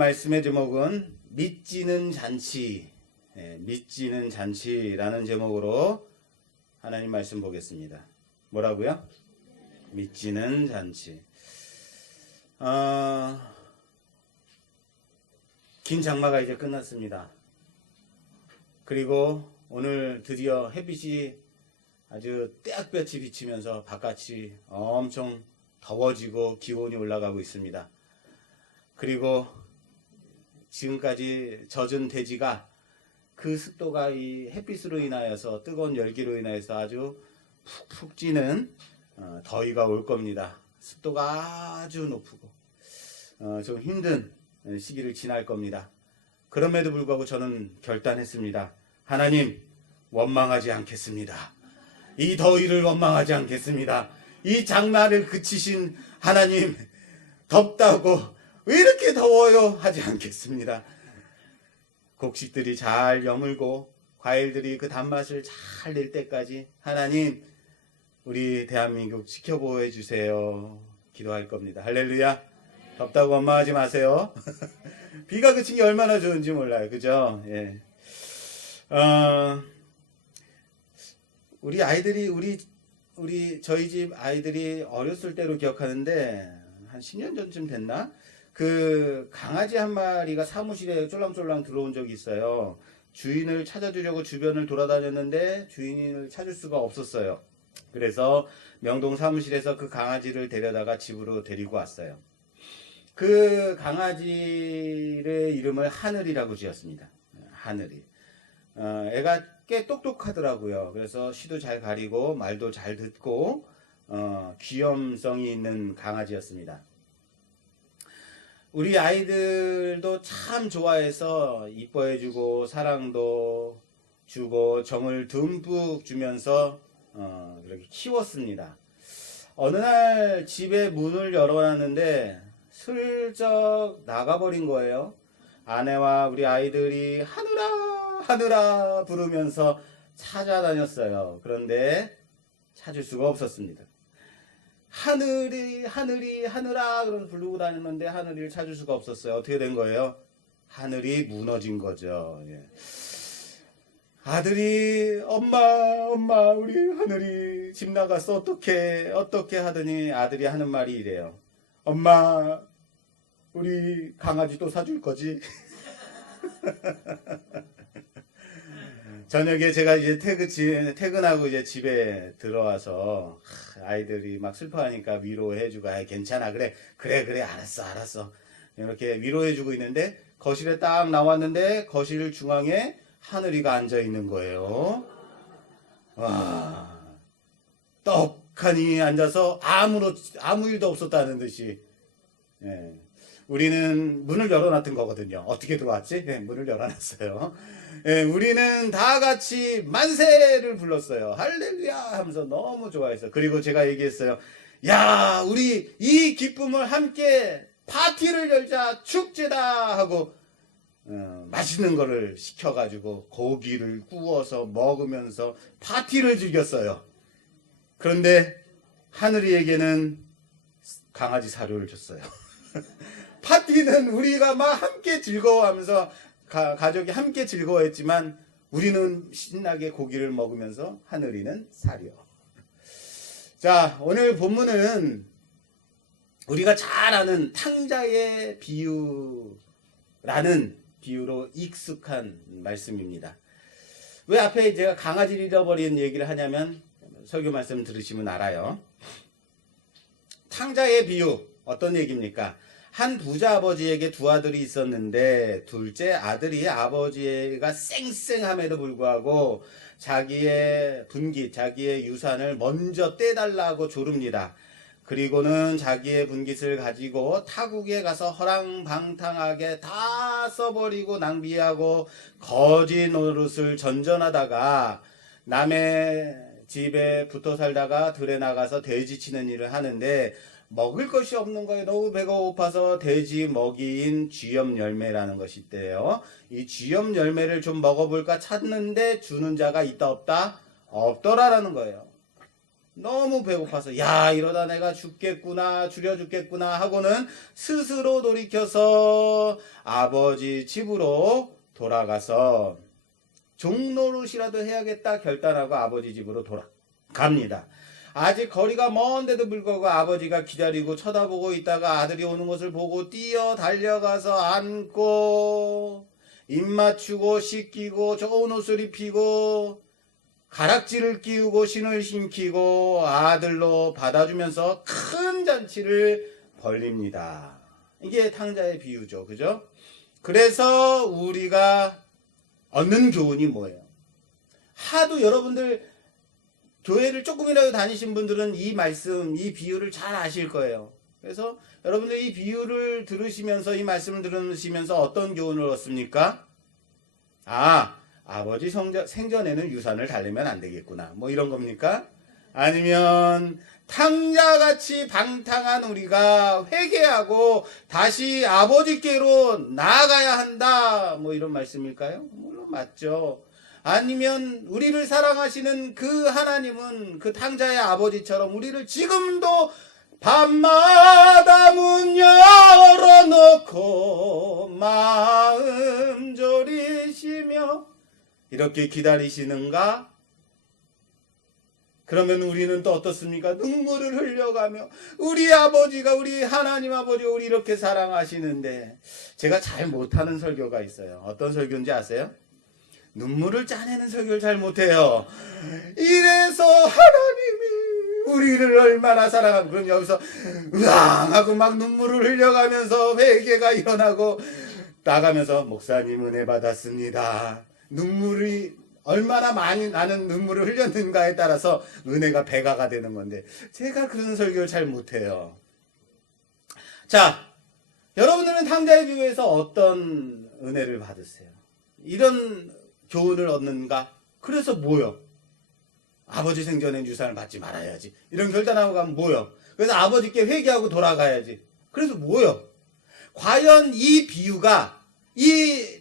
말씀의 제목은 믿지는 잔치, 믿지는 잔치라는 제목으로 하나님 말씀 보겠습니다. 뭐라고요? 믿지는 잔치. 긴 장마가 이제 끝났습니다. 그리고 오늘 드디어 햇빛이 아주 떼약볕이 비치면서 바깥이 엄청 더워지고 기온이 올라가고 있습니다. 그리고 지금까지 젖은 대지가 그 습도가 이 햇빛으로 인하여서 뜨거운 열기로 인하여서 아주 푹푹 찌는 더위가 올 겁니다. 습도가 아주 높고 좀 힘든 시기를 지날 겁니다. 그럼에도 불구하고 저는 결단했습니다. 하나님, 원망하지 않겠습니다. 이 더위를 원망하지 않겠습니다. 이 장마를 그치신 하나님, 덥다고 왜 이렇게 더워요? 하지 않겠습니다. 곡식들이 잘 여물고 과일들이 그 단맛을 잘 낼 때까지 하나님, 우리 대한민국 지켜보호 주세요. 기도할 겁니다. 할렐루야. 덥다고 원망하지 마세요. 비가 그친 게 얼마나 좋은지 몰라요. 그죠? 예. 우리 아이들이 저희 집 아이들이 어렸을 때로 기억하는데 한 10년 전쯤 됐나? 그 강아지 한 마리가 사무실에 쫄랑쫄랑 들어온 적이 있어요. 주인을 찾아주려고 주변을 돌아다녔는데 주인을 찾을 수가 없었어요. 그래서 명동 사무실에서 그 강아지를 데려다가 집으로 데리고 왔어요. 그 강아지의 이름을 하늘이라고 지었습니다. 하늘이. 애가 꽤 똑똑하더라고요. 그래서 시도 잘 가리고 말도 잘 듣고 귀염성이 있는 강아지였습니다. 우리 아이들도 참 좋아해서 이뻐해주고 사랑도 주고 정을 듬뿍 주면서 그렇게 키웠습니다. 어느 날 집에 문을 열어놨는데 슬쩍 나가버린 거예요. 아내와 우리 아이들이 하늘아 하늘아 부르면서 찾아다녔어요. 그런데 찾을 수가 없었습니다. 하늘이 하늘아 그러면서 부르고 다녔는데 하늘이를 찾을 수가 없었어요. 어떻게 된 거예요? 하늘이 무너진 거죠. 예. 아들이 엄마 우리 하늘이 집 나갔어. 어떻게 하더니 아들이 하는 말이 이래요. 엄마, 우리 강아지 또 사줄 거지? 저녁에 제가 이제 퇴근하고 이제 집에 들어와서 아이들이 막 슬퍼하니까 위로해주고, 괜찮아, 그래, 알았어. 이렇게 위로해주고 있는데 거실에 딱 나왔는데 거실 중앙에 하늘이가 앉아 있는 거예요. 와, 떡하니 앉아서 아무 일도 없었다는 듯이. 예. 우리는 문을 열어놨던 거거든요. 어떻게 들어왔지? 예, 문을 열어놨어요. 예, 우리는 다 같이 만세를 불렀어요. 할렐루야 하면서 너무 좋아했어요. 그리고 제가 얘기했어요. 야, 우리 이 기쁨을 함께 파티를 열자, 축제다 하고 맛있는 거를 시켜가지고 고기를 구워서 먹으면서 파티를 즐겼어요. 그런데 하늘이에게는 강아지 사료를 줬어요. 파티는 우리가 막 함께 즐거워하면서 가족이 함께 즐거워했지만 우리는 신나게 고기를 먹으면서 하늘이는 사료. 자, 오늘 본문은 우리가 잘 아는 탕자의 비유라는 비유로 익숙한 말씀입니다. 왜 앞에 제가 강아지를 잃어버린 얘기를 하냐면 설교 말씀 들으시면 알아요. 탕자의 비유 어떤 얘기입니까? 한 부자 아버지에게 두 아들이 있었는데 둘째 아들이 아버지가 쌩쌩함에도 불구하고 자기의 자기의 유산을 먼저 떼달라고 조릅니다. 그리고는 자기의 분깃을 가지고 타국에 가서 허랑방탕하게 다 써버리고 낭비하고 거지 노릇을 전전하다가 남의 집에 붙어 살다가 들에 나가서 돼지 치는 일을 하는데 먹을 것이 없는 거에 너무 배가 고파서 돼지 먹이인 쥐염 열매라는 것이 있대요. 이 쥐염 열매를 좀 먹어볼까 찾는데 주는 자가 있다 없다? 없더라라는 거예요. 너무 배고파서 야 이러다 내가 죽겠구나 줄여 죽겠구나 하고는 스스로 돌이켜서 아버지 집으로 돌아가서 종노릇이라도 해야겠다 결단하고 아버지 집으로 돌아갑니다. 아직 거리가 먼데도 불구하고 아버지가 기다리고 쳐다보고 있다가 아들이 오는 것을 보고 뛰어 달려가서 안고 입 맞추고 씻기고 좋은 옷을 입히고 가락지를 끼우고 신을 신기고 아들로 받아주면서 큰 잔치를 벌립니다. 이게 탕자의 비유죠. 그죠? 그래서 우리가 얻는 교훈이 뭐예요? 하도 여러분들 교회를 조금이라도 다니신 분들은 이 말씀, 이 비유를 잘 아실 거예요. 그래서 여러분들 이 비유를 들으시면서 이 말씀을 들으시면서 어떤 교훈을 얻습니까? 아버지 생전에는 유산을 달래면 안 되겠구나. 뭐 이런 겁니까? 아니면 탕자같이 방탕한 우리가 회개하고 다시 아버지께로 나아가야 한다. 뭐 이런 말씀일까요? 물론 맞죠. 아니면 우리를 사랑하시는 그 하나님은 그 탕자의 아버지처럼 우리를 지금도 밤마다 문 열어놓고 마음 졸이시며 이렇게 기다리시는가? 그러면 우리는 또 어떻습니까? 눈물을 흘려가며 우리 아버지가 우리 하나님 아버지가 우리 이렇게 사랑하시는데 제가 잘 못하는 설교가 있어요. 어떤 설교인지 아세요? 눈물을 짜내는 설교를 잘 못해요. 이래서 하나님이 우리를 얼마나 사랑하고 그럼 여기서 으앙 하고 막 눈물을 흘려가면서 회개가 일어나고 나가면서 목사님 은혜 받았습니다. 눈물이 얼마나 많이 나는 눈물을 흘렸는가에 따라서 은혜가 배가가 되는 건데 제가 그런 설교를 잘 못해요. 자, 여러분들은 탕자의 비유에서 어떤 은혜를 받으세요? 이런 교훈을 얻는가? 그래서 뭐요? 아버지 생전에 유산을 받지 말아야지. 이런 결단하고 가면 뭐요? 그래서 아버지께 회개하고 돌아가야지. 그래서 뭐요? 과연 이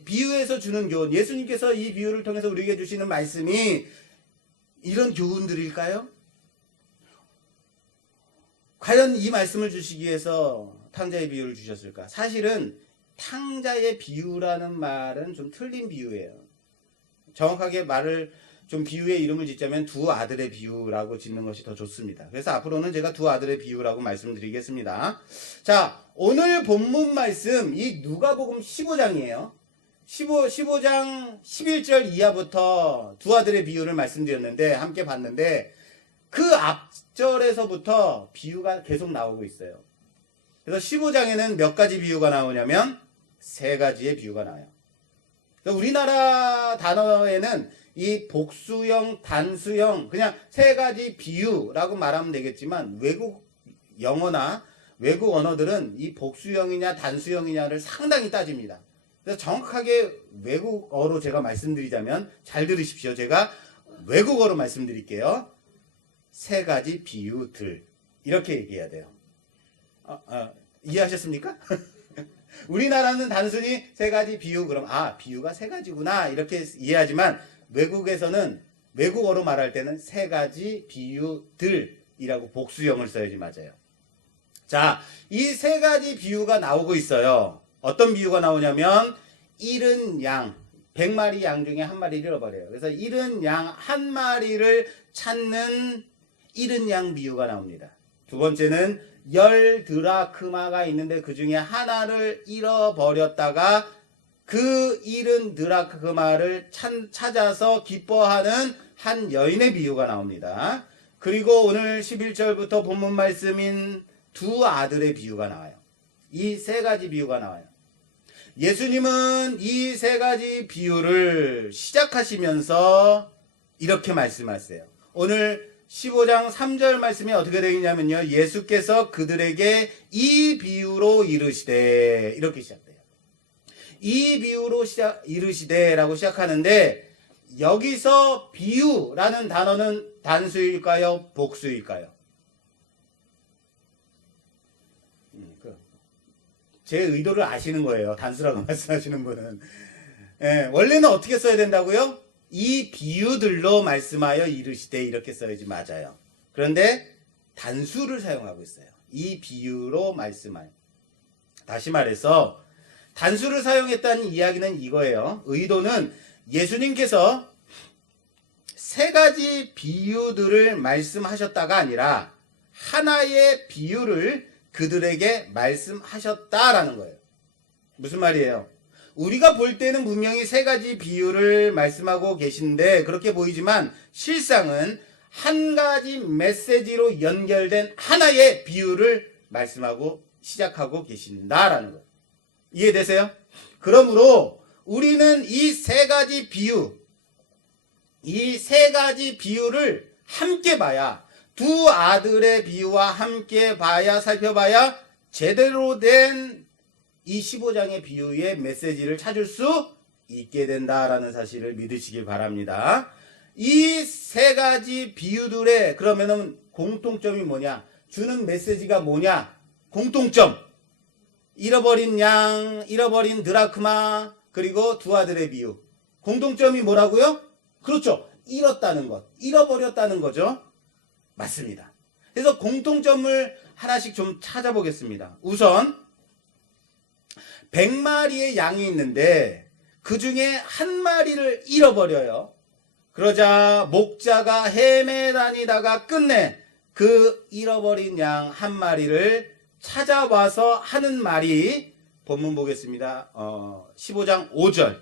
비유에서 주는 교훈, 예수님께서 이 비유를 통해서 우리에게 주시는 말씀이 이런 교훈들일까요? 과연 이 말씀을 주시기 위해서 탕자의 비유를 주셨을까? 사실은 탕자의 비유라는 말은 좀 틀린 비유예요. 정확하게 말을 좀 비유의 이름을 짓자면 두 아들의 비유라고 짓는 것이 더 좋습니다. 그래서 앞으로는 제가 두 아들의 비유라고 말씀드리겠습니다. 자, 오늘 본문 말씀 이 누가복음 15장이에요. 15장 11절 이하부터 두 아들의 비유를 말씀드렸는데 함께 봤는데 그 앞절에서부터 비유가 계속 나오고 있어요. 그래서 15장에는 몇 가지 비유가 나오냐면 세 가지의 비유가 나와요. 우리나라 단어에는 이 복수형, 단수형 그냥 세 가지 비유라고 말하면 되겠지만 외국 영어나 외국 언어들은 이 복수형이냐 단수형이냐를 상당히 따집니다. 그래서 정확하게 외국어로 제가 말씀드리자면 잘 들으십시오. 제가 외국어로 말씀드릴게요. 세 가지 비유들 이렇게 얘기해야 돼요. 이해하셨습니까? 우리나라는 단순히 세 가지 비유 그럼 비유가 세 가지구나 이렇게 이해하지만 외국에서는 외국어로 말할 때는 세 가지 비유들이라고 복수형을 써야지 맞아요. 자, 이 세 가지 비유가 나오고 있어요. 어떤 비유가 나오냐면 잃은 양 100마리 양 중에 한 마리를 잃어버려요. 그래서 잃은 양 한 마리를 찾는 잃은 양 비유가 나옵니다. 두 번째는 10드라크마가 있는데 그 중에 하나를 잃어버렸다가 그 잃은 드라크마를 찾아서 기뻐하는 한 여인의 비유가 나옵니다. 그리고 오늘 11절부터 본문 말씀인 두 아들의 비유가 나와요. 이 세 가지 비유가 나와요. 예수님은 이 세 가지 비유를 시작하시면서 이렇게 말씀하세요. 오늘 15장 3절 말씀이 어떻게 되어 있냐면요. 예수께서 그들에게 이 비유로 이르시되 이렇게 시작돼요. 이 비유로 이르시되 라고 시작하는데 여기서 비유라는 단어는 단수일까요? 복수일까요? 제 의도를 아시는 거예요. 단수라고 말씀하시는 분은. 원래는 어떻게 써야 된다고요? 이 비유들로 말씀하여 이르시되 이렇게 써야지 맞아요. 그런데 단수를 사용하고 있어요. 이 비유로 말씀할. 다시 말해서 단수를 사용했다는 이야기는 이거예요. 의도는 예수님께서 세 가지 비유들을 말씀하셨다가 아니라 하나의 비유를 그들에게 말씀하셨다라는 거예요. 무슨 말이에요? 우리가 볼 때는 분명히 세 가지 비유를 말씀하고 계신데 그렇게 보이지만 실상은 한 가지 메시지로 연결된 하나의 비유를 말씀하고 시작하고 계신다라는 거예요. 이해되세요? 그러므로 우리는 이 세 가지 비유를 함께 봐야, 두 아들의 비유와 함께 봐야, 살펴봐야 제대로 된 이 15장의 비유의 메시지를 찾을 수 있게 된다라는 사실을 믿으시길 바랍니다. 이 세 가지 비유들의 그러면은 공통점이 뭐냐? 주는 메시지가 뭐냐? 공통점. 잃어버린 양, 잃어버린 드라크마, 그리고 두 아들의 비유. 공통점이 뭐라고요? 그렇죠. 잃었다는 것, 잃어버렸다는 거죠. 맞습니다. 그래서 공통점을 하나씩 좀 찾아보겠습니다. 우선 100마리의 양이 있는데 그 중에 한 마리를 잃어버려요. 그러자 목자가 헤매다니다가 끝내 그 잃어버린 양 한 마리를 찾아와서 하는 말이, 본문 보겠습니다. 15장 5절.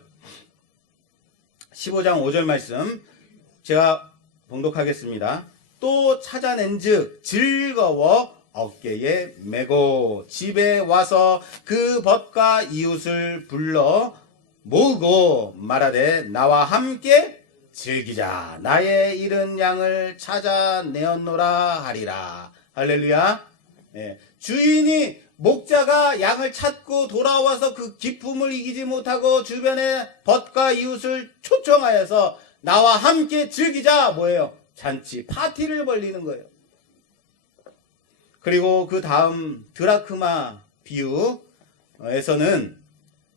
15장 5절 말씀 제가 봉독하겠습니다. 또 찾아낸즉 즐거워 어깨에 메고 집에 와서 그 벗과 이웃을 불러 모으고 말하되 나와 함께 즐기자. 나의 잃은 양을 찾아내었노라 하리라. 할렐루야. 예. 주인이, 목자가 양을 찾고 돌아와서 그 기쁨을 이기지 못하고 주변의 벗과 이웃을 초청하여서 나와 함께 즐기자. 뭐예요? 잔치, 파티를 벌리는 거예요. 그리고 그 다음 드라크마 비유에서는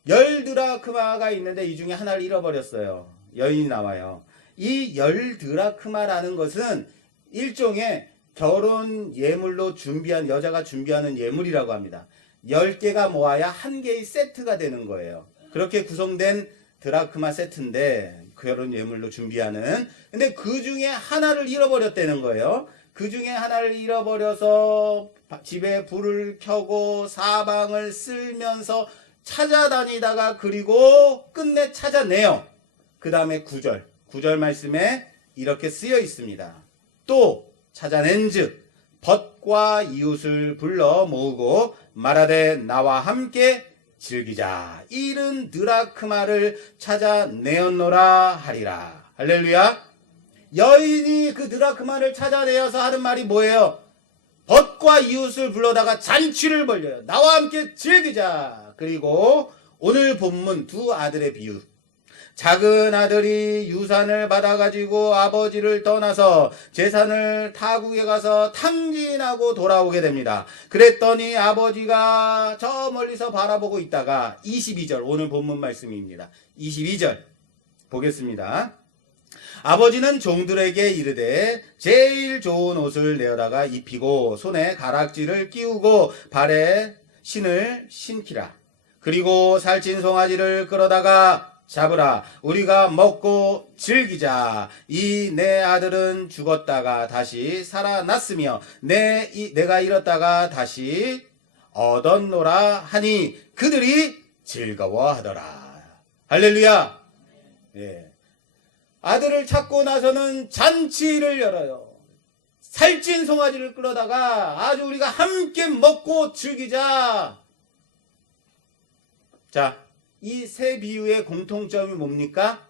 10드라크마가 있는데 이 중에 하나를 잃어버렸어요. 여인이 나와요. 이 10드라크마라는 것은 일종의 결혼 예물로 준비한, 여자가 준비하는 예물이라고 합니다. 10개가 모아야 한 개의 세트가 되는 거예요. 그렇게 구성된 드라크마 세트인데, 결혼 예물로 준비하는. 근데 그 중에 하나를 잃어버렸다는 거예요. 그 중에 하나를 잃어버려서 집에 불을 켜고 사방을 쓸면서 찾아다니다가 그리고 끝내 찾아내요. 그 다음에 9절 말씀에 이렇게 쓰여 있습니다. 또 찾아낸즉 벗과 이웃을 불러 모으고 말하되 나와 함께 즐기자. 잃은 드라크마를 찾아내었노라 하리라. 할렐루야. 여인이 그 드라크마를 찾아내어서 하는 말이 뭐예요? 벗과 이웃을 불러다가 잔치를 벌려요. 나와 함께 즐기자. 그리고 오늘 본문 두 아들의 비유. 작은 아들이 유산을 받아가지고 아버지를 떠나서 제산을 타국에 가서 탕진하고 돌아오게 됩니다. 그랬더니 아버지가 저 멀리서 바라보고 있다가 22절, 오늘 본문 말씀입니다. 22절 보겠습니다. 아버지는 종들에게 이르되 제일 좋은 옷을 내어다가 입히고 손에 가락지를 끼우고 발에 신을 신키라. 그리고 살찐 송아지를 끌어다가 잡으라. 우리가 먹고 즐기자. 이 내 아들은 죽었다가 다시 살아났으며 내가 잃었다가 다시 얻었노라 하니 그들이 즐거워하더라. 할렐루야. 예. 아들을 찾고 나서는 잔치를 열어요. 살찐 송아지를 끌어다가 아주 우리가 함께 먹고 즐기자. 자, 이 세 비유의 공통점이 뭡니까?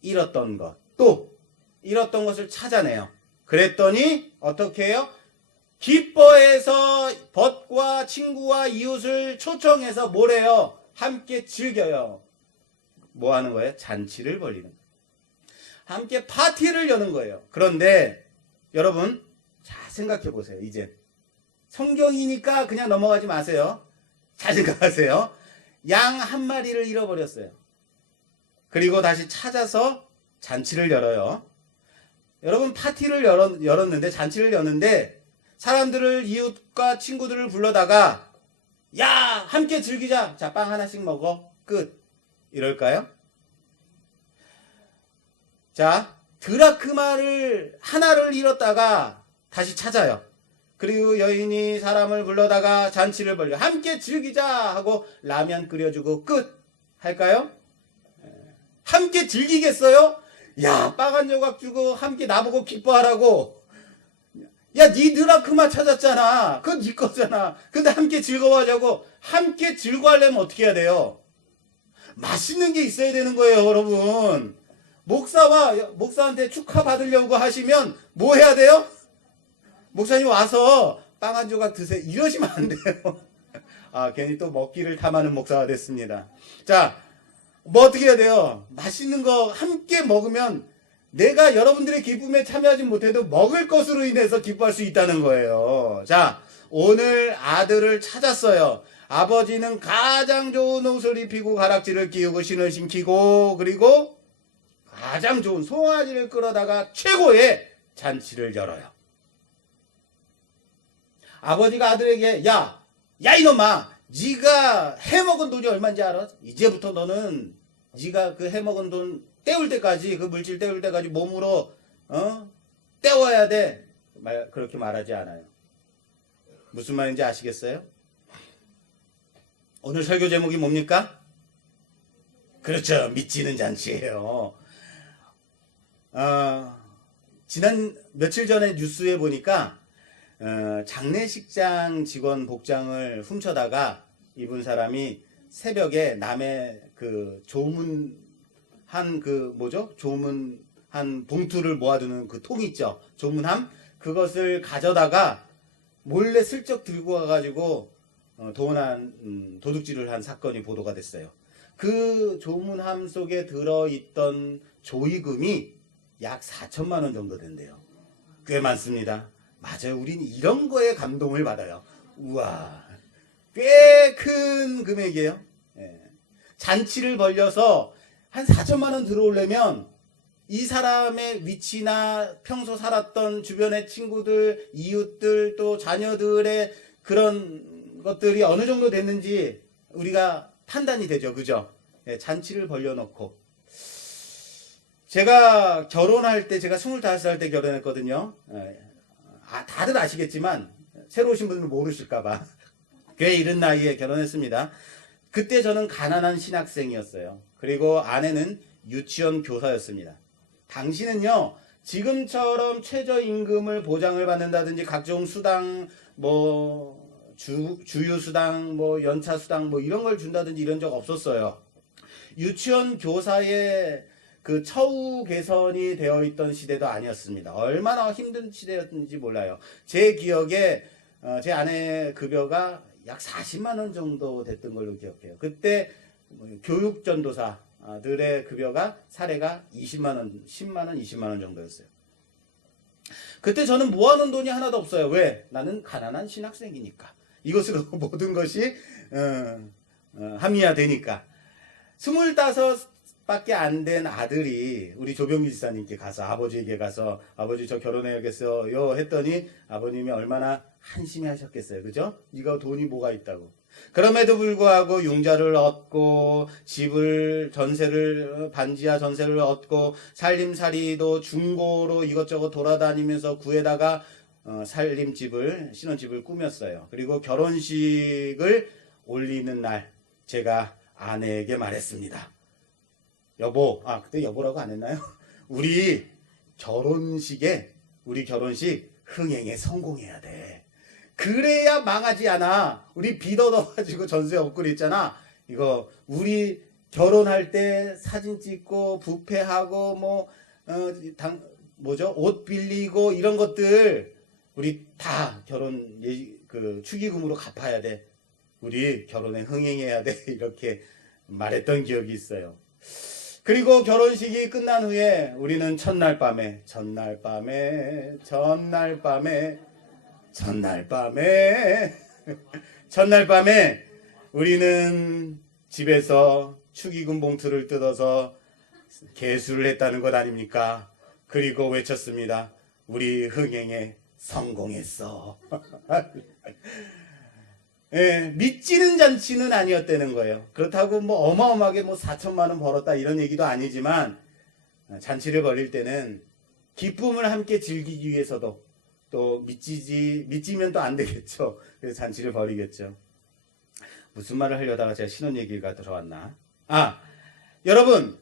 잃었던 것, 또 잃었던 것을 찾아내요. 그랬더니 어떻게 해요? 기뻐해서 벗과 친구와 이웃을 초청해서 뭐래요? 함께 즐겨요. 뭐 하는 거예요? 잔치를 벌리는 거예요. 함께 파티를 여는 거예요. 그런데 여러분 잘 생각해 보세요. 이제 성경이니까 그냥 넘어가지 마세요. 잘 생각하세요. 양 한 마리를 잃어버렸어요. 그리고 다시 찾아서 잔치를 열어요. 여러분 파티를 열었는데 잔치를 열었는데 사람들을 이웃과 친구들을 불러다가 야 함께 즐기자. 자 빵 하나씩 먹어. 끝. 이럴까요? 자 드라크마를 하나를 잃었다가 다시 찾아요. 그리고 여인이 사람을 불러다가 잔치를 벌려 함께 즐기자 하고 라면 끓여주고 끝. 할까요? 함께 즐기겠어요? 야 빵 한 조각 주고 함께 나보고 기뻐하라고. 야 니 드라크마 찾았잖아. 그건 니 거잖아. 근데 함께 즐거워하자고. 함께 즐거워하려면 어떻게 해야 돼요? 맛있는 게 있어야 되는 거예요 여러분. 목사한테 축하받으려고 하시면 뭐 해야 돼요? 목사님 와서 빵 한 조각 드세요. 이러시면 안 돼요. 아 괜히 또 먹기를 탐하는 목사가 됐습니다. 자 뭐 어떻게 해야 돼요? 맛있는 거 함께 먹으면 내가 여러분들의 기쁨에 참여하지 못해도 먹을 것으로 인해서 기뻐할 수 있다는 거예요. 자 오늘 아들을 찾았어요. 아버지는 가장 좋은 옷을 입히고 가락지를 끼우고 신을 신기고 그리고 가장 좋은 송아지를 끌어다가 최고의 잔치를 열어요. 아버지가 아들에게 야 이놈아 네가 해먹은 돈이 얼마인지 알아? 이제부터 너는 네가 그 해먹은 돈 때울 때까지 그 물질 때울 때까지 몸으로 때워야 돼. 그렇게 말하지 않아요. 무슨 말인지 아시겠어요? 오늘 설교 제목이 뭡니까? 그렇죠. 미치는 잔치예요. 지난 며칠 전에 뉴스에 보니까 장례식장 직원 복장을 훔쳐다가 입은 사람이 새벽에 남의 그 조문한 그 뭐죠? 조문한 봉투를 모아두는 그 통 있죠? 조문함? 그것을 가져다가 몰래 슬쩍 들고 와가지고 도둑질을 한 사건이 보도가 됐어요. 그 조문함 속에 들어있던 조의금이 약 4천만 원 정도 된대요. 꽤 많습니다. 맞아요. 우린 이런 거에 감동을 받아요. 우와, 꽤 큰 금액이에요. 예. 잔치를 벌려서 한 4천만 원 들어오려면 이 사람의 위치나 평소 살았던 주변의 친구들, 이웃들, 또 자녀들의 그런 것들이 어느 정도 됐는지 우리가 판단이 되죠. 그죠? 예, 잔치를 벌려놓고. 제가 결혼할 때, 제가 25살 때 결혼했거든요. 다들 아시겠지만, 새로 오신 분들은 모르실까봐. 꽤 이른 나이에 결혼했습니다. 그때 저는 가난한 신학생이었어요. 그리고 아내는 유치원 교사였습니다. 당시는요, 지금처럼 최저임금을 보장을 받는다든지 각종 수당, 주유수당, 연차수당, 이런 걸 준다든지 이런 적 없었어요. 유치원 교사의 그 처우 개선이 되어 있던 시대도 아니었습니다. 얼마나 힘든 시대였는지 몰라요. 제 기억에 제 아내 급여가 약 40만 원 정도 됐던 걸로 기억해요. 그때 교육전도사들의 급여가 사례가 20만 원, 10만 원, 20만 원 정도였어요. 그때 저는 모아놓은 돈이 하나도 없어요. 왜? 나는 가난한 신학생이니까. 이것으로 모든 것이 합리화되니까. 25밖에 안 된 아들이 우리 조병기 지사님께 가서 아버지에게 가서 아버지 저 결혼해야겠어요 했더니 아버님이 얼마나 한심해 하셨겠어요. 그죠? 네가 돈이 뭐가 있다고. 그럼에도 불구하고 융자를 얻고 집을 반지하 전세를 얻고 살림살이도 중고로 이것저것 돌아다니면서 구해다가 신혼집을 꾸몄어요. 그리고 결혼식을 올리는 날 제가 아내에게 말했습니다. 여보, 그때 여보라고 안 했나요? 우리 결혼식 흥행에 성공해야 돼. 그래야 망하지 않아. 우리 빚 얻어가지고 전세 얻고 그랬잖아. 이거 우리 결혼할 때 사진 찍고 부페하고 옷 빌리고 이런 것들 우리 다 결혼 축의금으로 갚아야 돼. 우리 결혼에 흥행해야 돼. 이렇게 말했던 기억이 있어요. 그리고 결혼식이 끝난 후에 우리는 첫날 밤에 우리는 집에서 축의금 봉투를 뜯어서 개수를 했다는 것 아닙니까? 그리고 외쳤습니다. 우리 흥행에 성공했어. 예, 믿지는 잔치는 아니었다는 거예요. 그렇다고 뭐 어마어마하게 뭐 4천만 원 벌었다 이런 얘기도 아니지만, 잔치를 벌일 때는 기쁨을 함께 즐기기 위해서도 또 믿지면 또 안 되겠죠. 그래서 잔치를 벌이겠죠. 무슨 말을 하려다가 제가 신혼 얘기가 들어왔나? 여러분,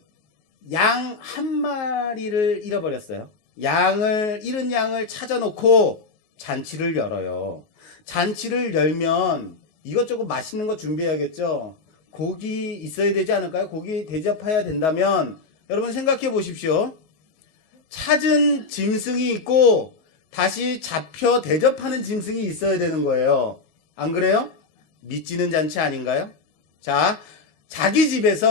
양 한 마리를 잃어버렸어요. 잃은 양을 찾아놓고 잔치를 열어요. 잔치를 열면 이것저것 맛있는 거 준비해야겠죠. 고기 있어야 되지 않을까요? 고기 대접해야 된다면 여러분 생각해 보십시오. 찾은 짐승이 있고 다시 잡혀 대접하는 짐승이 있어야 되는 거예요. 안 그래요? 믿지는 잔치 아닌가요? 자,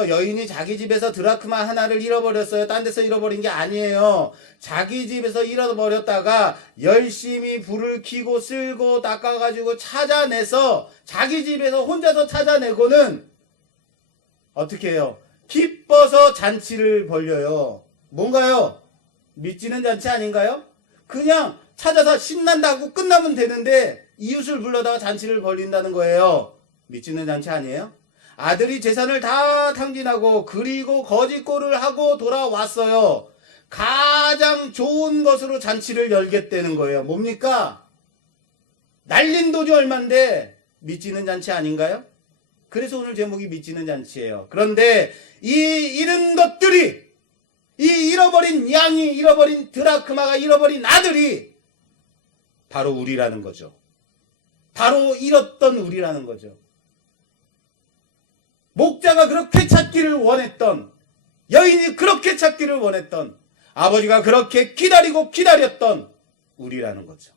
여인이 자기 집에서 드라크마 하나를 잃어버렸어요. 딴 데서 잃어버린 게 아니에요. 자기 집에서 잃어버렸다가 열심히 불을 켜고 쓸고 닦아가지고 찾아내서 자기 집에서 혼자서 찾아내고는 어떻게 해요? 기뻐서 잔치를 벌려요. 뭔가요? 믿지는 잔치 아닌가요? 그냥 찾아서 신난다고 끝나면 되는데 이웃을 불러다가 잔치를 벌린다는 거예요. 믿지는 잔치 아니에요? 아들이 재산을 다 탕진하고 그리고 거짓골을 하고 돌아왔어요. 가장 좋은 것으로 잔치를 열겠다는 거예요. 뭡니까? 날린 돈이 얼만데 믿지는 잔치 아닌가요? 그래서 오늘 제목이 믿지는 잔치예요. 그런데 이 잃은 것들이, 이 잃어버린 양이, 잃어버린 드라크마가, 잃어버린 아들이 바로 우리라는 거죠. 바로 잃었던 우리라는 거죠. 목자가 그렇게 찾기를 원했던, 여인이 그렇게 찾기를 원했던, 아버지가 그렇게 기다리고 기다렸던 우리라는 거죠.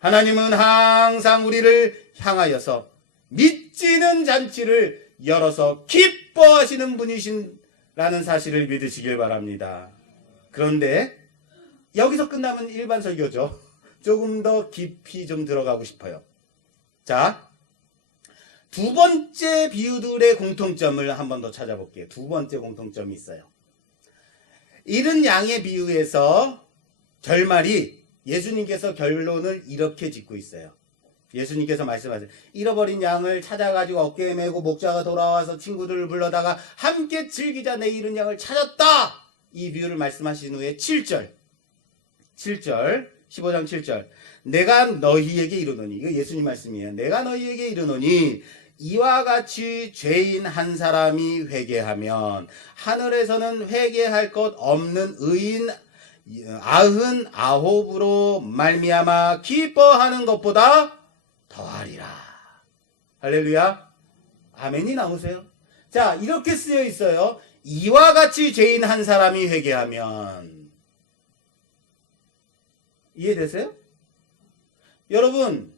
하나님은 항상 우리를 향하여서 믿지는 잔치를 열어서 기뻐하시는 분이신라는 사실을 믿으시길 바랍니다. 그런데 여기서 끝나면 일반 설교죠. 조금 더 깊이 좀 들어가고 싶어요. 자, 두 번째 비유들의 공통점을 한 번 더 찾아볼게요. 두 번째 공통점이 있어요. 잃은 양의 비유에서 결말이 예수님께서 결론을 이렇게 짓고 있어요. 예수님께서 말씀하세요. 잃어버린 양을 찾아가지고 어깨에 메고 목자가 돌아와서 친구들을 불러다가 함께 즐기자, 내 잃은 양을 찾았다. 이 비유를 말씀하신 후에 7절 15장 7절 내가 너희에게 이르노니, 이거 예수님 말씀이에요. 내가 너희에게 이르노니 이와 같이 죄인 한 사람이 회개하면 하늘에서는 회개할 것 없는 의인 99으로 말미암아 기뻐하는 것보다 더하리라. 할렐루야. 아멘이 나오세요? 자, 이렇게 쓰여 있어요. 이와 같이 죄인 한 사람이 회개하면. 이해되세요? 여러분,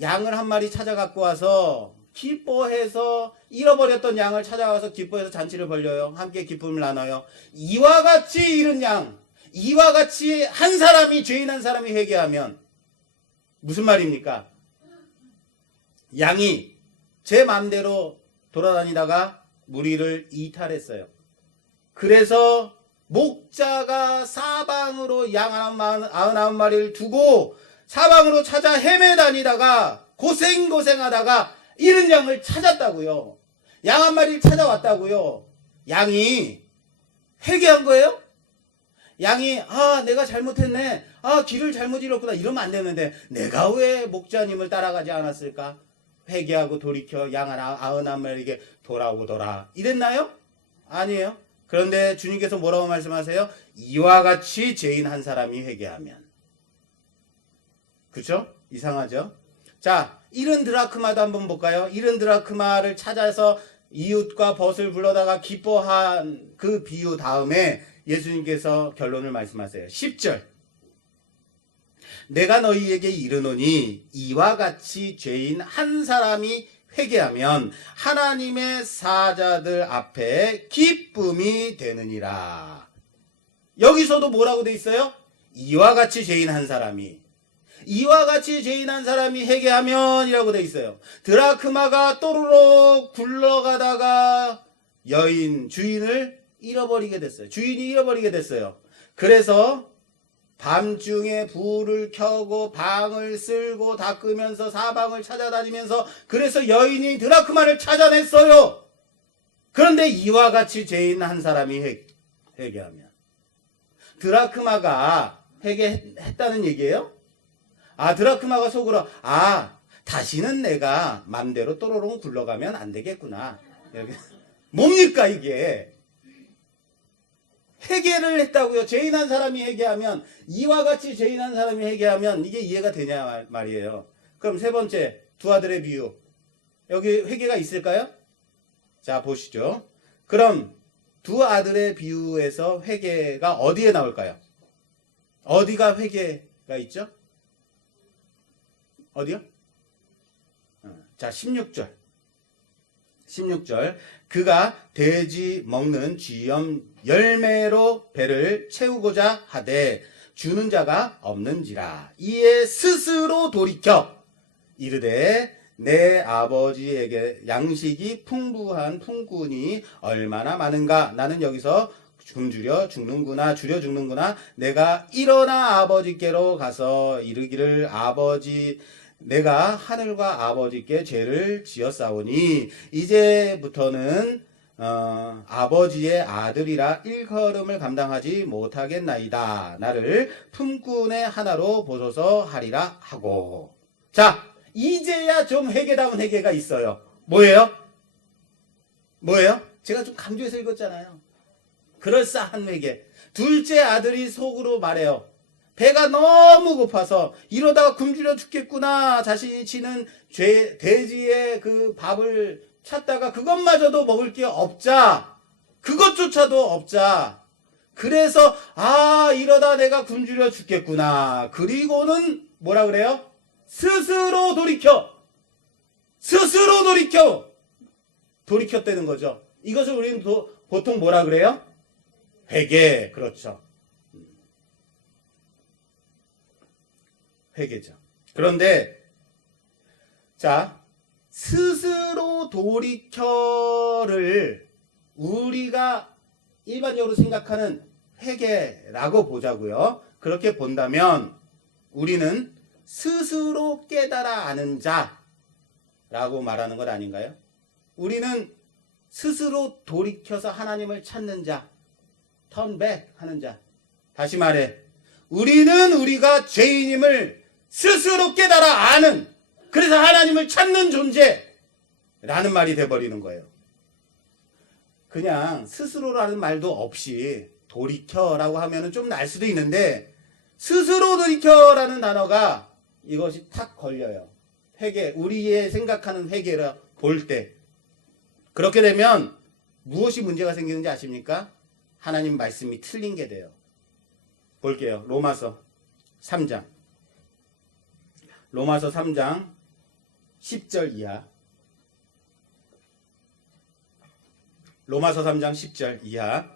양을 한 마리 찾아갖고 와서 기뻐해서, 잃어버렸던 양을 찾아가서 기뻐해서 잔치를 벌려요. 함께 기쁨을 나눠요. 이와 같이 잃은 양, 이와 같이 한 사람이, 죄인 한 사람이 회개하면 무슨 말입니까? 양이 제 마음대로 돌아다니다가 무리를 이탈했어요. 그래서 목자가 사방으로 양 99마리를 두고 사방으로 찾아 헤매다니다가 고생하다가 잃은 양을 찾았다고요. 양 한 마리를 찾아왔다고요. 양이 회개한 거예요? 양이 내가 잘못했네, 길을 잘못 잃었구나, 이러면 안 되는데 내가 왜 목자님을 따라가지 않았을까? 회개하고 돌이켜 양 99마리에게 돌아오더라, 이랬나요? 아니에요. 그런데 주님께서 뭐라고 말씀하세요? 이와 같이 죄인 한 사람이 회개하면. 그쵸? 이상하죠? 자, 잃은 드라크마도 한번 볼까요? 잃은 드라크마를 찾아서 이웃과 벗을 불러다가 기뻐한 그 비유 다음에 예수님께서 결론을 말씀하세요. 10절 내가 너희에게 이르노니 이와 같이 죄인 한 사람이 회개하면 하나님의 사자들 앞에 기쁨이 되느니라. 여기서도 뭐라고 돼 있어요? 이와 같이 죄인 한 사람이, 이와 같이 죄인 한 사람이 회개하면 이라고 돼 있어요. 드라크마가 또르륵 굴러가다가 주인을 잃어버리게 됐어요. 주인이 잃어버리게 됐어요. 그래서 밤중에 불을 켜고 방을 쓸고 닦으면서 사방을 찾아다니면서 그래서 여인이 드라크마를 찾아냈어요. 그런데 이와 같이 죄인 한 사람이 회개하면 드라크마가 회개했다는 얘기예요? 드라크마가 속으로 다시는 내가 맘대로 또로롱 굴러가면 안 되겠구나. 뭡니까 이게? 회개를 했다고요. 죄인 한 사람이 회개하면, 이와 같이 죄인 한 사람이 회개하면 이게 이해가 되냐 말이에요. 그럼 세 번째, 두 아들의 비유. 여기 회개가 있을까요? 자, 보시죠. 그럼 두 아들의 비유에서 회개가 어디에 나올까요? 어디가 회개가 있죠? 어디요? 자, 16절. 그가 돼지 먹는 쥐염 열매로 배를 채우고자 하되 주는 자가 없는지라. 이에 스스로 돌이켜 이르되 내 아버지에게 양식이 풍부한 품꾼이 얼마나 많은가. 나는 여기서 줄여 죽는구나. 내가 일어나 아버지께로 가서 이르기를 아버지 내가 하늘과 아버지께 죄를 지었사오니 이제부터는 아버지의 아들이라 일컬음을 감당하지 못하겠나이다. 나를 품꾼의 하나로 보소서 하리라 하고. 자, 이제야 좀 회개다운 회개가 있어요. 뭐예요? 제가 좀 강조해서 읽었잖아요. 그럴싸한 회개. 둘째 아들이 속으로 말해요. 배가 너무 고파서 이러다가 굶주려 죽겠구나. 자신이 치는 돼지의 그 밥을 찾다가 그것마저도 먹을 게 없자. 그것조차도 없자. 그래서 이러다 내가 굶주려 죽겠구나. 그리고는 뭐라 그래요? 스스로 돌이켰다는 거죠. 이것을 우리는 보통 뭐라 그래요? 회개. 그렇죠. 회개죠. 그런데 자, 스스로 돌이켜를 우리가 일반적으로 생각하는 회개라고 보자고요. 그렇게 본다면 우리는 스스로 깨달아 아는 자라고 말하는 것 아닌가요? 우리는 스스로 돌이켜서 하나님을 찾는 자, 턴백 하는 자. 다시 말해, 우리는 우리가 죄인임을 스스로 깨달아 아는, 그래서 하나님을 찾는 존재라는 말이 돼버리는 거예요. 그냥 스스로라는 말도 없이 돌이켜라고 하면 좀 날 수도 있는데, 스스로 돌이켜라는 단어가 이것이 탁 걸려요. 회개, 우리의 생각하는 회개라 볼 때. 그렇게 되면 무엇이 문제가 생기는지 아십니까? 하나님 말씀이 틀린 게 돼요. 볼게요. 로마서 3장 10절 이하. 로마서 3장 10절 이하.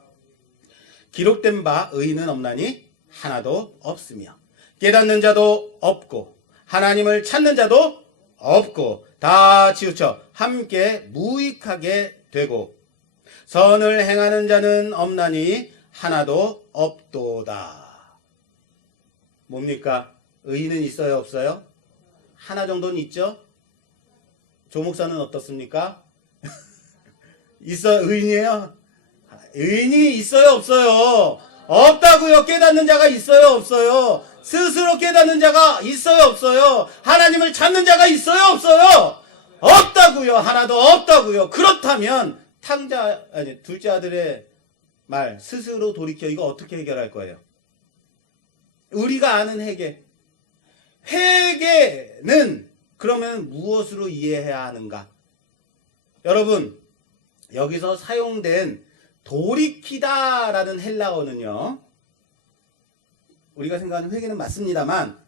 기록된 바 의인은 없나니 하나도 없으며 깨닫는 자도 없고 하나님을 찾는 자도 없고 다 치우쳐 함께 무익하게 되고 선을 행하는 자는 없나니 하나도 없도다. 뭡니까? 의인은 있어요, 없어요? 하나 정도는 있죠? 조 목사는 어떻습니까? 의인이에요? 의인이 있어요, 없어요? 없다고요. 깨닫는 자가 있어요, 없어요? 스스로 깨닫는 자가 있어요, 없어요? 하나님을 찾는 자가 있어요, 없어요? 없다고요. 하나도 없다고요. 그렇다면 둘째 아들의 말, 스스로 돌이켜, 이거 어떻게 해결할 거예요? 우리가 아는 회개는 그러면 무엇으로 이해해야 하는가? 여러분, 여기서 사용된 돌이키다라는 헬라어는요, 우리가 생각하는 회개는 맞습니다만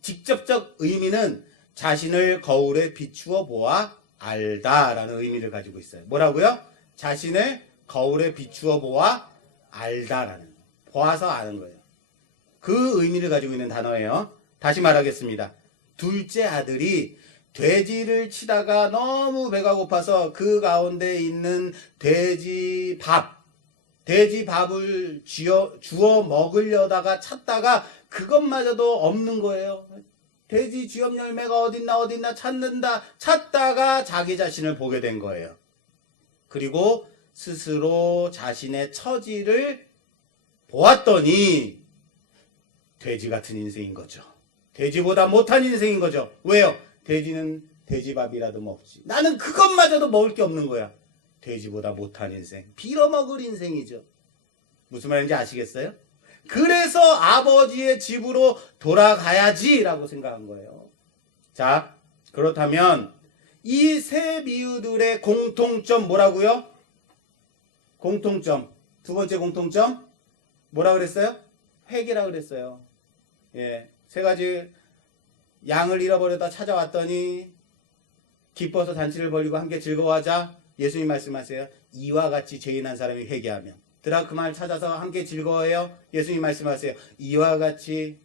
직접적 의미는 자신을 거울에 비추어 보아 알다라는 의미를 가지고 있어요. 뭐라고요? 자신을 거울에 비추어 보아 알다라는, 보아서 아는 거예요. 그 의미를 가지고 있는 단어예요. 다시 말하겠습니다. 둘째 아들이 돼지를 치다가 너무 배가 고파서 그 가운데 있는 돼지 밥, 돼지 밥을 주워 먹으려다가 찾다가 그것마저도 없는 거예요. 돼지 쥐염 열매가 어딨나 찾다가 자기 자신을 보게 된 거예요. 그리고 스스로 자신의 처지를 보았더니 돼지 같은 인생인 거죠. 돼지보다 못한 인생인 거죠. 왜요? 돼지는 돼지밥이라도 먹지. 나는 그것마저도 먹을 게 없는 거야. 돼지보다 못한 인생, 빌어먹을 인생이죠. 무슨 말인지 아시겠어요? 그래서 아버지의 집으로 돌아가야지라고 생각한 거예요. 자, 그렇다면 이 세 비유들의 공통점 뭐라고요? 공통점, 두 번째 공통점 뭐라 그랬어요? 회개라 그랬어요. 예, 세 가지. 양을 잃어버렸다 찾아왔더니 기뻐서 잔치를 벌이고 함께 즐거워하자. 예수님 말씀하세요. 이와 같이 죄인한 사람이 회개하면. 드라크마를 찾아서 함께 즐거워해요. 예수님 말씀하세요. 이와 같이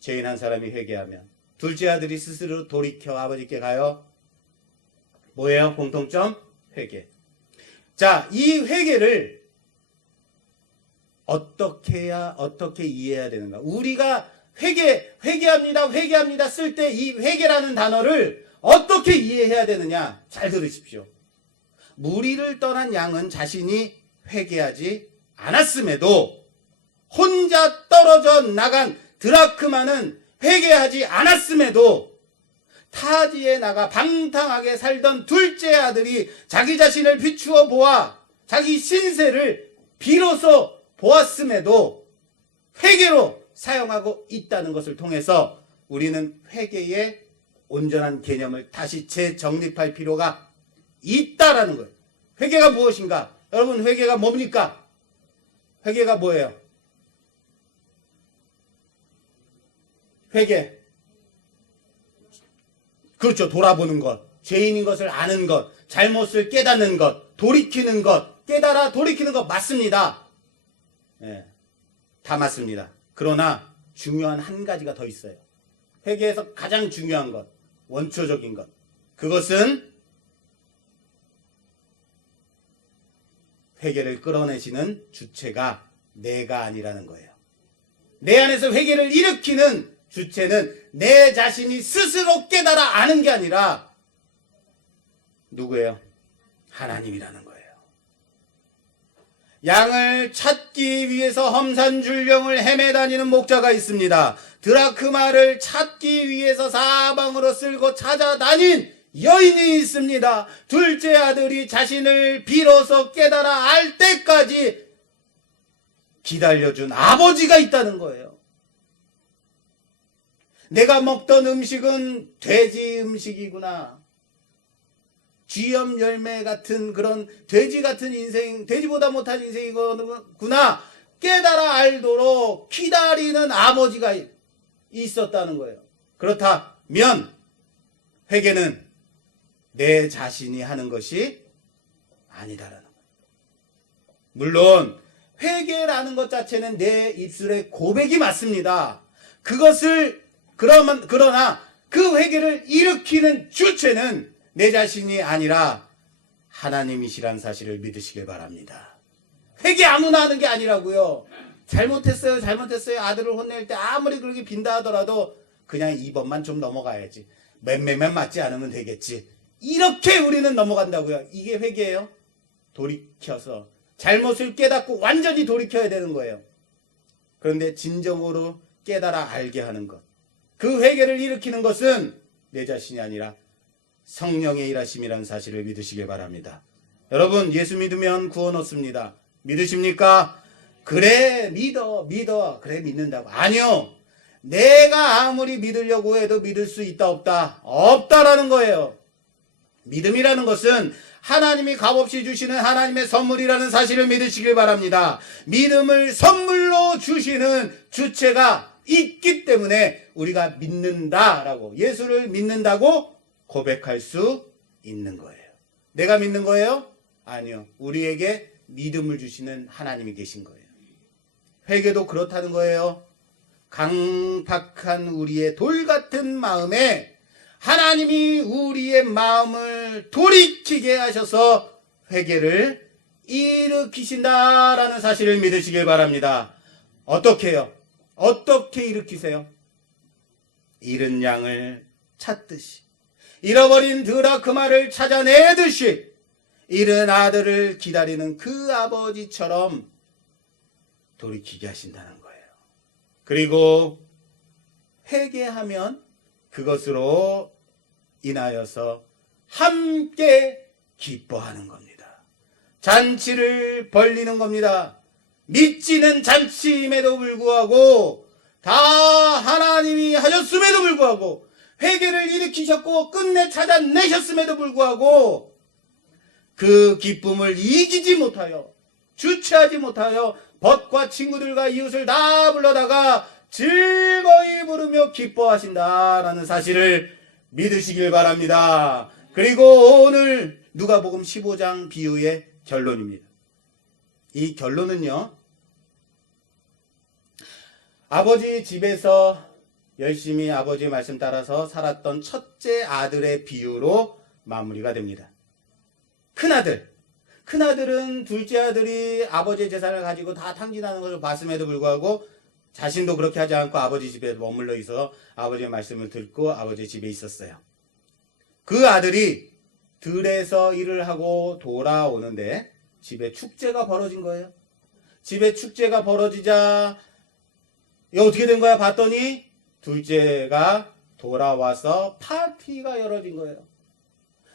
죄인한 사람이 회개하면. 둘째 아들이 스스로 돌이켜 아버지께 가요. 뭐예요? 공통점? 회개. 자, 이 회개를 어떻게 이해해야 되는가? 우리가 회개합니다 쓸 때 이 회개라는 단어를 어떻게 이해해야 되느냐? 잘 들으십시오. 무리를 떠난 양은 자신이 회개하지 않았음에도 혼자 떨어져 나간 드라크마는 회개하지 않았음에도 타지에 나가 방탕하게 살던 둘째 아들이 자기 자신을 비추어 보아 자기 신세를 비로소 보았음에도 회개로 사용하고 있다는 것을 통해서 우리는 회개의 온전한 개념을 다시 재정립할 필요가 있다라는 거예요. 회개가 무엇인가? 여러분, 회개가 뭡니까? 회개가 뭐예요? 회개. 그렇죠. 돌아보는 것. 죄인인 것을 아는 것. 잘못을 깨닫는 것. 돌이키는 것. 깨달아 돌이키는 것 맞습니다. 네, 다 맞습니다. 그러나 중요한 한 가지가 더 있어요. 회개에서 가장 중요한 것, 원초적인 것. 그것은 회개를 끌어내시는 주체가 내가 아니라는 거예요. 내 안에서 회개를 일으키는 주체는 내 자신이 스스로 깨달아 아는 게 아니라 누구예요? 하나님이라는 거예요. 양을 찾기 위해서 험산줄령을 헤매다니는 목자가 있습니다. 드라크마를 찾기 위해서 사방으로 쓸고 찾아다닌 여인이 있습니다. 둘째 아들이 자신을 비로소 깨달아 알 때까지 기다려준 아버지가 있다는 거예요. 내가 먹던 음식은 돼지 음식이구나. 쥐염 열매 같은 그런 돼지 같은 인생, 돼지보다 못한 인생이구나 깨달아 알도록 기다리는 아버지가 있었다는 거예요. 그렇다면 회개는 내 자신이 하는 것이 아니다라는 거예요. 물론 회개라는 것 자체는 내 입술의 고백이 맞습니다. 그러나 그 회개를 일으키는 주체는 내 자신이 아니라 하나님이시란 사실을 믿으시길 바랍니다. 회개 아무나 하는 게 아니라고요. 잘못했어요. 아들을 혼낼 때 아무리 그렇게 빈다 하더라도 그냥 2번만 좀 넘어가야지. 맴매만 맞지 않으면 되겠지. 이렇게 우리는 넘어간다고요. 이게 회개예요. 돌이켜서 잘못을 깨닫고 완전히 돌이켜야 되는 거예요. 그런데 진정으로 깨달아 알게 하는 것. 그 회개를 일으키는 것은 내 자신이 아니라 성령의 일하심이라는 사실을 믿으시길 바랍니다. 여러분, 예수 믿으면 구원 얻습니다. 믿으십니까? 그래 믿어. 그래 믿는다고. 아니요. 내가 아무리 믿으려고 해도 믿을 수 있다 없다? 없다라는 거예요. 믿음이라는 것은 하나님이 값없이 주시는 하나님의 선물이라는 사실을 믿으시길 바랍니다. 믿음을 선물로 주시는 주체가 있기 때문에 우리가 믿는다라고, 예수를 믿는다고 고백할 수 있는 거예요. 내가 믿는 거예요? 아니요. 우리에게 믿음을 주시는 하나님이 계신 거예요. 회개도 그렇다는 거예요. 강팍한 우리의 돌 같은 마음에 하나님이 우리의 마음을 돌이키게 하셔서 회개를 일으키신다라는 사실을 믿으시길 바랍니다. 어떻게 해요? 어떻게 일으키세요? 잃은 양을 찾듯이, 잃어버린 드라크마를 찾아내듯이 잃은 아들을 기다리는 그 아버지처럼 돌이키게 하신다는 거예요. 그리고 회개하면 그것으로 인하여서 함께 기뻐하는 겁니다. 잔치를 벌리는 겁니다. 믿지는 잔치임에도 불구하고, 다 하나님이 하셨음에도 불구하고, 회개를 일으키셨고 끝내 찾아내셨음에도 불구하고 그 기쁨을 이기지 못하여, 주체하지 못하여 벗과 친구들과 이웃을 다 불러다가 즐거이 부르며 기뻐하신다라는 사실을 믿으시길 바랍니다. 그리고 오늘 누가복음 15장 비유의 결론입니다. 이 결론은요, 아버지 집에서 열심히 아버지의 말씀 따라서 살았던 첫째 아들의 비유로 마무리가 됩니다. 큰아들은 둘째 아들이 아버지의 재산을 가지고 다 탕진하는 것을 봤음에도 불구하고 자신도 그렇게 하지 않고 아버지 집에 머물러 있어 아버지의 말씀을 듣고 아버지 집에 있었어요. 그 아들이 들에서 일을 하고 돌아오는데 집에 축제가 벌어진 거예요. 집에 축제가 벌어지자 어떻게 된 거야? 봤더니 둘째가 돌아와서 파티가 열어진 거예요.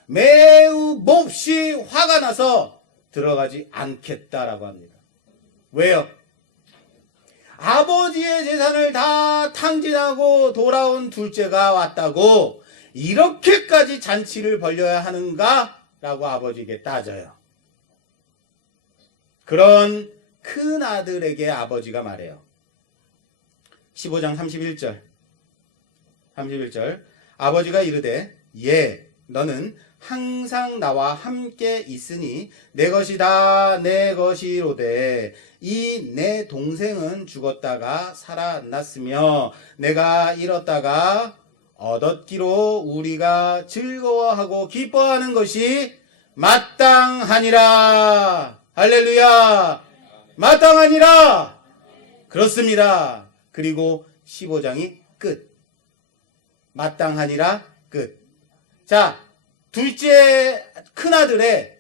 매우 몹시 화가 나서 들어가지 않겠다라고 합니다. 왜요? 아버지의 재산을 다 탕진하고 돌아온 둘째가 왔다고 이렇게까지 잔치를 벌려야 하는가? 라고 아버지에게 따져요. 그런 큰 아들에게 아버지가 말해요. 15장 31절. 아버지가 이르되 너는 항상 나와 함께 있으니 내 것이 다 내 것이로되 이 내 동생은 죽었다가 살아났으며 내가 잃었다가 얻었기로 우리가 즐거워하고 기뻐하는 것이 마땅하니라. 할렐루야. 마땅하니라. 그렇습니다. 그리고 15장이 끝. 마땅하니라 끝. 자, 둘째 큰아들의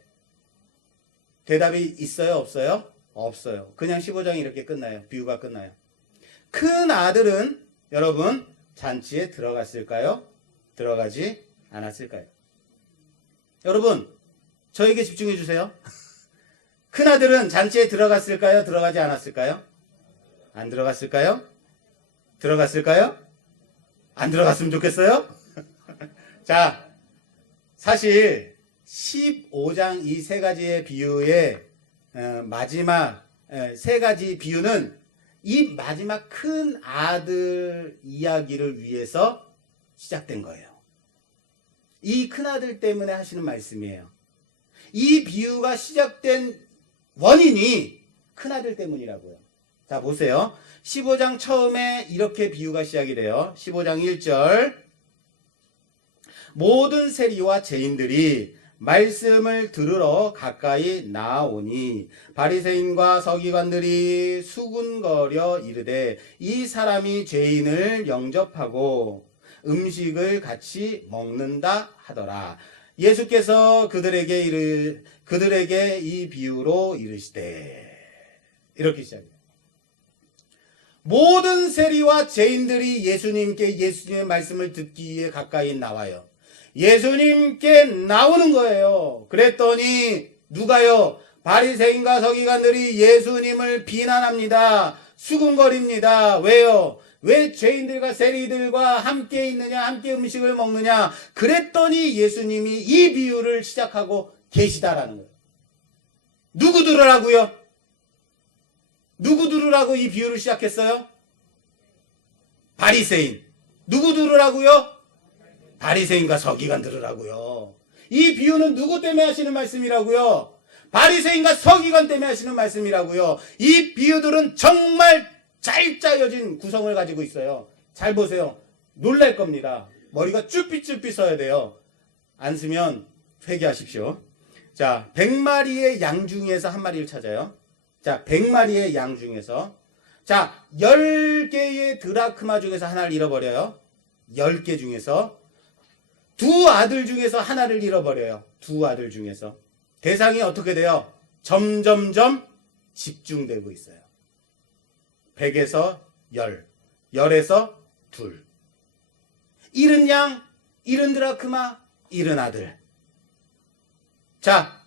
대답이 있어요? 없어요? 없어요. 그냥 15장이 이렇게 끝나요. 비유가 끝나요. 큰아들은 여러분 잔치에 들어갔을까요? 들어가지 않았을까요? 여러분 저에게 집중해 주세요. 큰아들은 잔치에 들어갔을까요? 들어가지 않았을까요? 안 들어갔을까요? 들어갔을까요? 안 들어갔으면 좋겠어요? 자, 사실 15장 이 세 가지의 비유의 마지막 세 가지 비유는 이 마지막 큰 아들 이야기를 위해서 시작된 거예요. 이 큰아들 때문에 하시는 말씀이에요. 이 비유가 시작된 원인이 큰아들 때문이라고요. 자, 보세요. 15장 처음에 이렇게 비유가 시작이 돼요. 15장 1절. 모든 세리와 죄인들이 말씀을 들으러 가까이 나아오니 바리새인과 서기관들이 수군거려 이르되 이 사람이 죄인을 영접하고 음식을 같이 먹는다 하더라. 예수께서 그들에게 이 비유로 이르시되, 이렇게 시작해요. 모든 세리와 죄인들이 예수님의 말씀을 듣기 위해 가까이 나와요. 예수님께 나오는 거예요. 그랬더니 누가요? 바리새인과 서기관들이 예수님을 비난합니다. 수군거립니다. 왜요? 왜 죄인들과 세리들과 함께 있느냐, 함께 음식을 먹느냐. 그랬더니 예수님이 이 비유를 시작하고 계시다라는 거예요. 누구 들으라고요? 누구 들으라고 이 비유를 시작했어요? 바리새인. 누구 들으라고요? 바리새인과 서기관 들으라고요. 이 비유는 누구 때문에 하시는 말씀이라고요? 바리새인과 서기관 때문에 하시는 말씀이라고요. 이 비유들은 정말 잘 짜여진 구성을 가지고 있어요. 잘 보세요. 놀랄 겁니다. 머리가 쭈삣쭈삣 서야 돼요. 안 쓰면 회개하십시오. 자, 100마리의 양 중에서 한 마리를 찾아요. 자, 100마리의 양 중에서. 자, 10개의 드라크마 중에서 하나를 잃어버려요. 10개 중에서. 두 아들 중에서 하나를 잃어버려요. 두 아들 중에서. 대상이 어떻게 돼요? 점점점 집중되고 있어요. 100에서 10, 10에서 2. 잃은 양, 잃은 드라크마, 잃은 아들. 자,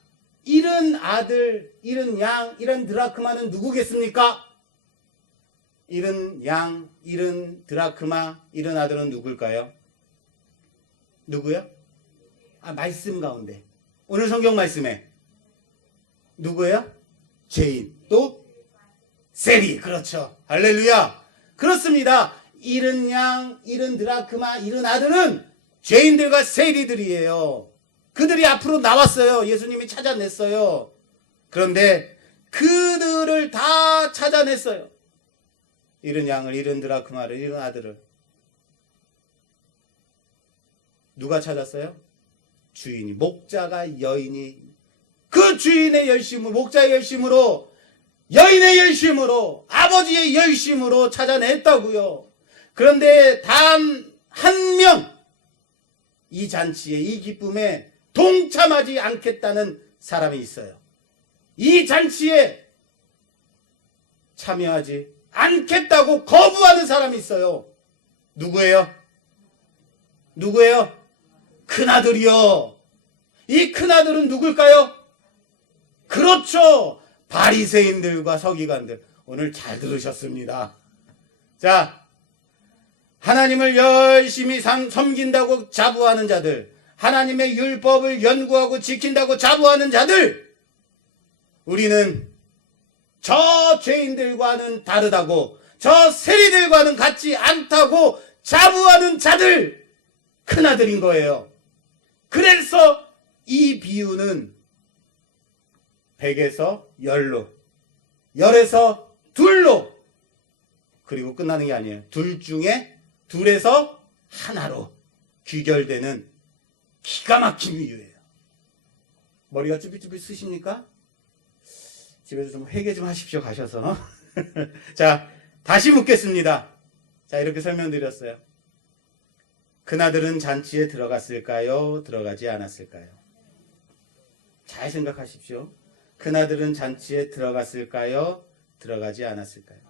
잃은 아들, 잃은 양, 잃은 드라크마는 누구겠습니까? 잃은 양, 잃은 드라크마, 잃은 아들은 누굴까요? 누구요? 말씀 가운데. 오늘 성경 말씀에. 누구예요? 죄인. 또? 세리. 그렇죠. 할렐루야. 그렇습니다. 잃은 양, 잃은 드라크마, 잃은 아들은 죄인들과 세리들이에요. 그들이 앞으로 나왔어요. 예수님이 찾아냈어요. 그런데 그들을 다 찾아냈어요. 잃은 양을, 잃은 드라크마를, 잃은 아들을. 누가 찾았어요? 주인이, 목자가 여인이 그 주인의 열심으로, 목자의 열심으로, 여인의 열심으로, 아버지의 열심으로 찾아냈다고요. 그런데 단 한 명, 이 잔치에, 이 기쁨에 동참하지 않겠다는 사람이 있어요. 이 잔치에 참여하지 않겠다고 거부하는 사람이 있어요. 누구예요? 누구예요? 큰아들이요. 이 큰아들은 누굴까요? 그렇죠. 바리새인들과 서기관들. 오늘 잘 들으셨습니다. 자, 하나님을 열심히 섬긴다고 자부하는 자들, 하나님의 율법을 연구하고 지킨다고 자부하는 자들, 우리는 저 죄인들과는 다르다고, 저 세리들과는 같지 않다고 자부하는 자들, 큰아들인 거예요. 그래서 이 비유는 100에서 10로, 10에서 2로, 그리고 끝나는 게 아니에요. 둘 중에 둘에서 하나로 귀결되는 기가 막힌 비유예요. 머리가 쭈삣쭈삣 쓰십니까? 집에서 좀 회개 좀 하십시오, 가셔서. 자, 다시 묻겠습니다. 자, 이렇게 설명드렸어요. 큰아들은 잔치에 들어갔을까요? 들어가지 않았을까요? 잘 생각하십시오. 큰아들은 잔치에 들어갔을까요? 들어가지 않았을까요?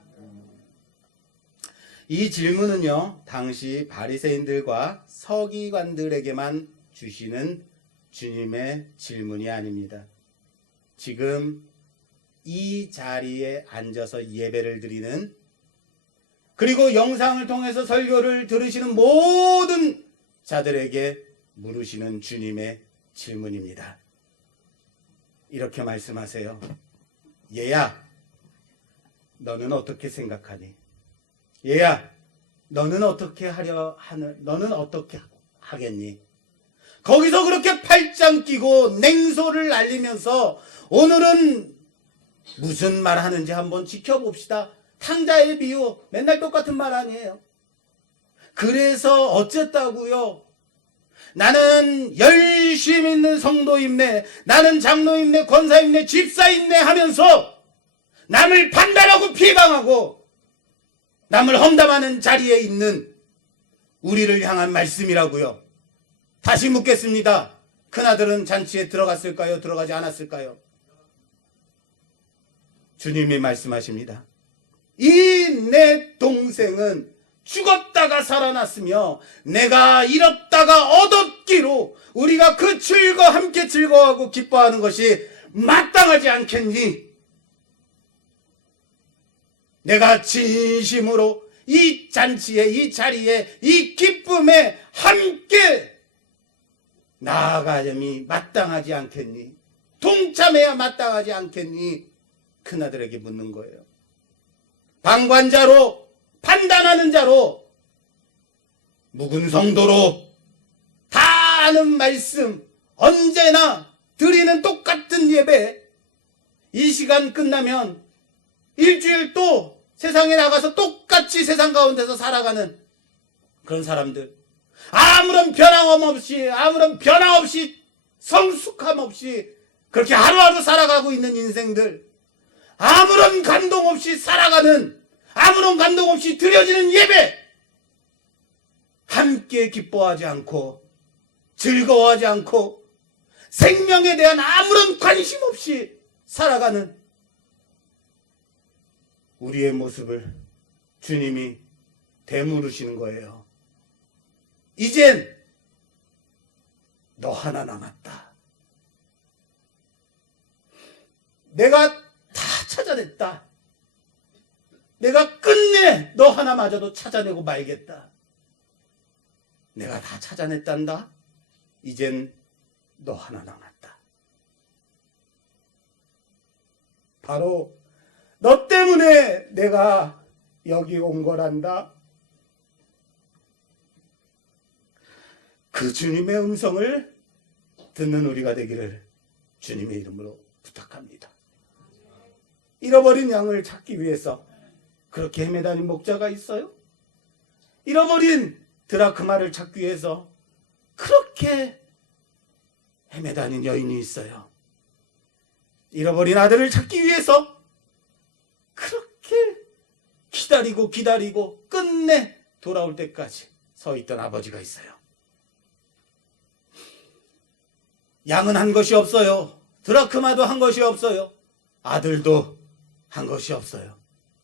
이 질문은요, 당시 바리새인들과 서기관들에게만 주시는 주님의 질문이 아닙니다. 지금 이 자리에 앉아서 예배를 드리는, 그리고 영상을 통해서 설교를 들으시는 모든 자들에게 물으시는 주님의 질문입니다. 이렇게 말씀하세요. 얘야, 너는 어떻게 생각하니? 얘야, 너는 어떻게 너는 어떻게 하겠니? 거기서 그렇게 팔짱 끼고 냉소를 알리면서 오늘은 무슨 말 하는지 한번 지켜봅시다. 탕자의 비유, 맨날 똑같은 말 아니에요. 그래서 어쨌다고요? 나는 열심히 있는 성도임네, 나는 장로임네, 권사임네, 집사임네 하면서 남을 판단하고 비방하고 남을 험담하는 자리에 있는 우리를 향한 말씀이라고요. 다시 묻겠습니다. 큰아들은 잔치에 들어갔을까요? 들어가지 않았을까요? 주님이 말씀하십니다. 이 내 동생은 죽었다가 살아났으며 내가 잃었다가 얻었기로 우리가 그 함께 즐거워하고 기뻐하는 것이 마땅하지 않겠니? 내가 진심으로 이 잔치에, 이 자리에, 이 기쁨에 함께 나아가려니 마땅하지 않겠니? 동참해야 마땅하지 않겠니? 큰아들에게 묻는 거예요. 방관자로, 판단하는 자로, 묵은 성도로 다 아는 말씀, 언제나 드리는 똑같은 예배, 이 시간 끝나면 일주일 또 세상에 나가서 똑같이 세상 가운데서 살아가는 그런 사람들, 아무런 변함 없이 성숙함 없이 그렇게 하루하루 살아가고 있는 인생들, 아무런 감동 없이 살아가는, 아무런 감동 없이 드려지는 예배, 함께 기뻐하지 않고 즐거워하지 않고 생명에 대한 아무런 관심 없이 살아가는 우리의 모습을 주님이 되물으시는 거예요. 이젠 너 하나 남았다. 내가 다 찾아냈다. 내가 끝내 너 하나마저도 찾아내고 말겠다. 내가 다 찾아냈단다. 이젠 너 하나 남았다. 바로 너 때문에 내가 여기 온 거란다. 그 주님의 음성을 듣는 우리가 되기를 주님의 이름으로 부탁합니다. 잃어버린 양을 찾기 위해서 그렇게 헤매다닌 목자가 있어요? 잃어버린 드라크마를 찾기 위해서 그렇게 헤매다닌 여인이 있어요. 잃어버린 아들을 찾기 위해서 그렇게 기다리고 끝내 돌아올 때까지 서 있던 아버지가 있어요. 양은 한 것이 없어요. 드라크마도 한 것이 없어요. 아들도 한 것이 없어요.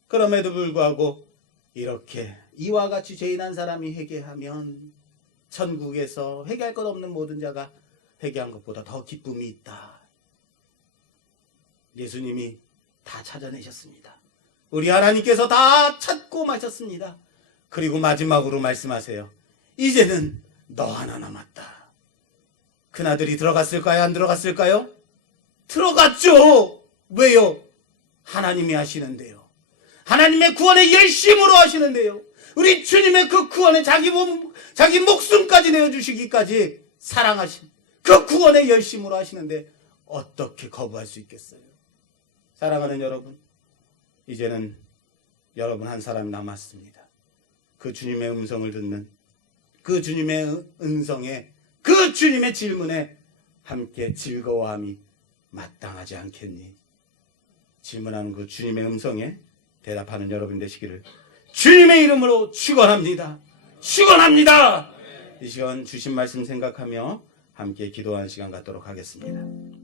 그럼에도 불구하고 이렇게 이와 같이 죄인한 사람이 회개하면 천국에서 회개할 것 없는 모든 자가 회개한 것보다 더 기쁨이 있다. 예수님이 다 찾아내셨습니다. 우리 하나님께서 다 찾고 마셨습니다. 그리고 마지막으로 말씀하세요. 이제는 너 하나 남았다. 그나들이 들어갔을까요? 안 들어갔을까요? 들어갔죠. 왜요? 하나님이 하시는데요. 하나님의 구원에 열심으로 하시는데요. 우리 주님의 그 구원에 자기 목숨까지 내어주시기까지 사랑하신 그 구원에 열심으로 하시는데 어떻게 거부할 수 있겠어요? 사랑하는 여러분, 이제는 여러분 한 사람이 남았습니다. 그 주님의 음성을 듣는, 그 주님의 음성에, 그 주님의 질문에 함께 즐거워함이 마땅하지 않겠니? 질문하는 그 주님의 음성에 대답하는 여러분 되시기를 주님의 이름으로 축원합니다. 축원합니다. 이 시간 주신 말씀 생각하며 함께 기도하는 시간 갖도록 하겠습니다.